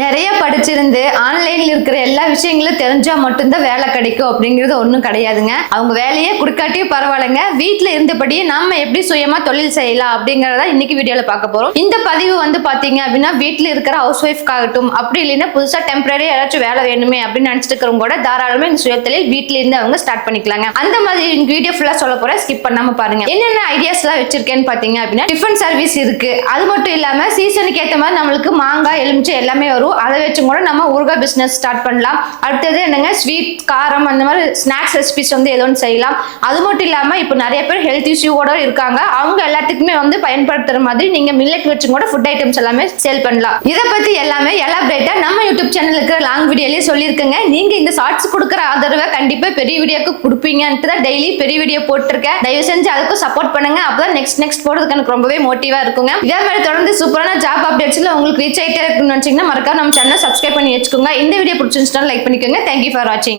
நிறைய படிச்சிருந்து ஆன்லைன்ல இருக்கிற எல்லா விஷயங்களும் தெரிஞ்சா மட்டும்தான் வேலை கிடைக்கும் அப்படிங்கிறது ஒன்றும் கிடையாதுங்க. அவங்க வேலையே கொடுக்காட்டியும் பரவாயில்லைங்க, வீட்டில் இருந்தபடியே நம்ம எப்படி சுயமா தொழில் செய்யலாம் அப்படிங்கறத இன்னைக்கு வீடியோல பார்க்க போறோம். இந்த பதிவு பாத்தீங்க அப்படின்னா வீட்டில் இருக்கிற ஹவுஸ் ஒய்ஃப்காகட்டும், அப்படி இல்லைன்னா புதுசா டெம்பரரி யாராச்சும் வேலை வேணுமே அப்படின்னு நினைச்சிட்டு இருக்கிறவங்க கூட தாராளமா இந்த சுயத்தொழில் வீட்டில இருந்து அவங்க ஸ்டார்ட் பண்ணிக்கலாங்க. அந்த மாதிரி இந்த வீடியோ ஃபுல்லா சொல்ல போறேன், ஸ்கிப் பண்ணாம பாருங்க. என்னென்ன ஐடியாஸ் எல்லாம் வச்சிருக்கேன்னு பாத்தீங்க அப்படின்னா டிஃபன் சர்வீஸ் இருக்கு. அது மட்டும் இல்லாம சீசனுக்கு ஏற்ற மாதிரி நம்மளுக்கு மாங்காய், எலுமிச்சை எல்லாமே வரும். அதை வச்சு கூட நம்ம ஊறுகாய் பிசினஸ் ஸ்டார்ட் பண்ணலாம். அடுத்தது என்னங்க, ஸ்வீட், காரம், அந்த மாதிரி ஸ்நாக்ஸ் ரெசிபிஸ் ஏதோ ஒன்று செய்யலாம். அது மட்டும் இல்லாம இப்போ நிறைய பேர் ஹெல்த் இஷ்யூவோட இருக்காங்க. அவங்க எல்லாத்துக்குமே பயன்படுத்துற மாதிரி நீங்க மில்லட் வச்சு கூட ஃபுட் ஐட்டம்ஸ் எல்லாமே சேல் பண்ணலாம். இதை பத்தி எல்லாமே எலாபரேட்டா நம்ம யூடியூப் சேனலுக்கு லாங் வீடியோலயே சொல்லியிருக்கேங்க. நீங்க இந்த ஷார்ட்ஸ் கொடுக்குற ஆதரவை கண்டிப்பா பெரிய வீடியோக்கு கொடுப்பீங்கன்ட்டு தான் டெய்லி பெரிய வீடியோ போட்டிருக்கேன். தயவு செஞ்சு அதுக்கும் சப்போர்ட் பண்ணுங்க. அப்பதான் நெக்ஸ்ட் போடுறதுக்கு எனக்கு ரொம்பவே மோட்டிவா இருக்குங்க. இதே மாதிரி தொடர்ந்து சூப்பரான ஜாப் அப்டேட்ஸ்ல உங்களுக்கு ரீச் ஆயிட்டே இருக்குன்னு நினைச்சீங்கன்னா மறக்காம நம்ம சேனலை சப்ஸ்கிரைப் பண்ணி வச்சுக்கோங்க. இந்த வீடியோ பிடிச்சிருந்துச்சுன்னா லைக் பண்ணிக்கோங்க. தேங்க்யூ ஃபார் வாட்சிங்.